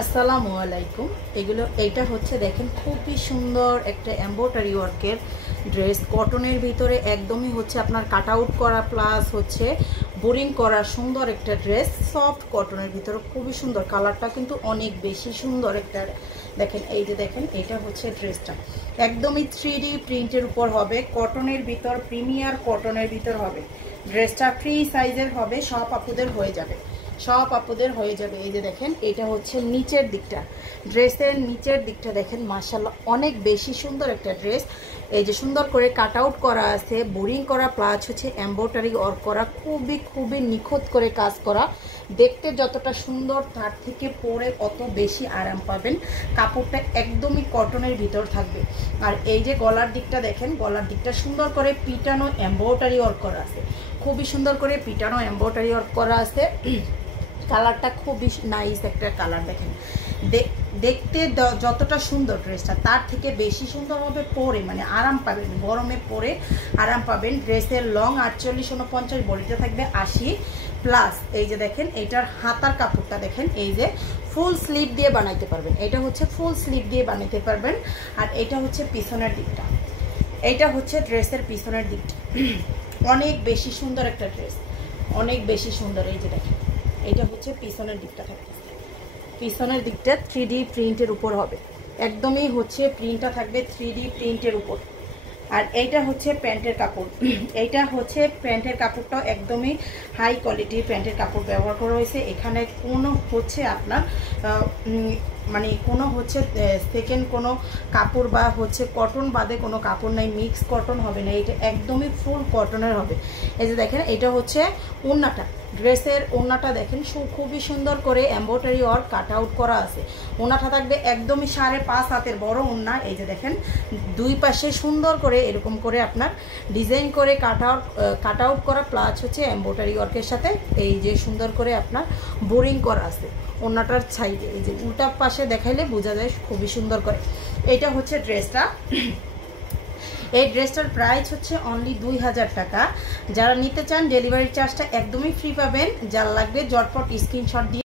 আসসালামু আলাইকুম। এইটা হচ্ছে দেখেন খুবই সুন্দর একটা এমব্রয়ডারি ওয়ার্কের ড্রেস, কটনের ভিতরে একদমই হচ্ছে আপনার কাট আউট করা প্লাস হচ্ছে বোরিং করা সুন্দর একটা ড্রেস, সফট কটনের ভিতরে খুবই সুন্দর। কালারটা কিন্তু অনেক বেশি সুন্দর একটা। দেখেন এই যে দেখেন এটা হচ্ছে ড্রেসটা একদমই 3D প্রিন্টের উপর হবে, কটনের ভিতর, প্রিমিয়ার কটনের ভিতর হবে। ড্রেসটা ফ্রি সাইজের হবে, সব আপুদের হয়ে যাবে, সব আপুদের হয়ে যাবে। এই যে দেখেন এটা হচ্ছে নিচের দিকটা, ড্রেসের নিচের দিকটা দেখেন মাশাআল্লাহ অনেক বেশি সুন্দর একটা ড্রেস। এই যে সুন্দর করে কাট আউট করা আছে, বোরিং করা প্লাস হচ্ছে এমব্রয়ডারি ওয়ার্ক করা, খুবই খুবই নিখুঁত করে কাজ করা। দেখতে যতটা সুন্দর তার থেকে পরে অত বেশি আরাম পাবেন। কাপড়টা একদমই কটনের ভিতর থাকবে। আর এই যে গলার দিকটা দেখেন, গলার দিকটা সুন্দর করে পিটানো এমব্রয়ডারি ওয়ার্ক করা আছে, খুবই সুন্দর করে পিটানো এমব্রয়ডারি ওয়ার্ক করা আছে। কালারটা খুবই নাইস একটা কালার। দেখেন দেখতে যতটা সুন্দর ড্রেসটা তার থেকে বেশি সুন্দর হবে পরে, মানে আরাম পাবেন, গরমে পরে আরাম পাবেন। ড্রেসের লং 48-49, বডিতে থাকবে 80 প্লাস। এই যে দেখেন এইটার হাতার কাপড়টা দেখেন, এই যে ফুল স্লিভ দিয়ে বানাইতে পারবেন, এটা হচ্ছে ফুল স্লিভ দিয়ে বানাইতে পারবেন। আর এটা হচ্ছে পিছনের দিকটা, এইটা হচ্ছে ড্রেসের পিছনের দিকটা অনেক বেশি সুন্দর একটা ড্রেস, অনেক বেশি সুন্দর। এই যে দেখেন এটা হচ্ছে পিছনের দিকটা থাকবে, পিছনের দিকটা 3D প্রিন্টের উপর হবে, একদমই হচ্ছে প্রিন্টটা থাকবে 3D প্রিন্টের উপর। আর এইটা হচ্ছে প্যান্টের কাপড়, এইটা হচ্ছে প্যান্টের কাপড়টাও একদমই হাই কোয়ালিটির প্যান্টের কাপড় ব্যবহার করা হয়েছে। এখানে কোনো হচ্ছে আপনার মানে কোনো হচ্ছে সেকেন্ড কোনো কাপড় বা হচ্ছে কটন বাদে কোনো কাপড় নাই, মিক্স কটন হবে না, এটা একদমই ফুল কটনের হবে। এই যে দেখেন এটা হচ্ছে ওড়নাটা, ড্রেসের ওড়নাটা দেখেন খুবই সুন্দর করে এমব্রয়ডারি ওয়ার্ক কাট আউট করা আছে। ওড়নাটা থাকবে একদমই 5.5 হাতের বড় ওড়না। এই যে দেখেন দুই পাশে সুন্দর করে এরকম করে আপনার ডিজাইন করে কাট আউট করা প্লাস হচ্ছে এমব্রয়ডারি ওয়ার্কের সাথে এই যে সুন্দর করে আপনার বোরিং করা আছে ওড়নাটার সাইডে। এই যে উল্টা পাশে দেখাইলে বোঝা যায় খুবই সুন্দর করে। এটা হচ্ছে ড্রেসটা, এই ড্রেসটার প্রাইস হচ্ছে অনলি 2000 টাকা। যারা নিতে চান ডেলিভারি চার্জটা একদমই ফ্রি পাবেন। যার লাগবে ঝটপট স্ক্রিনশট দিয়ে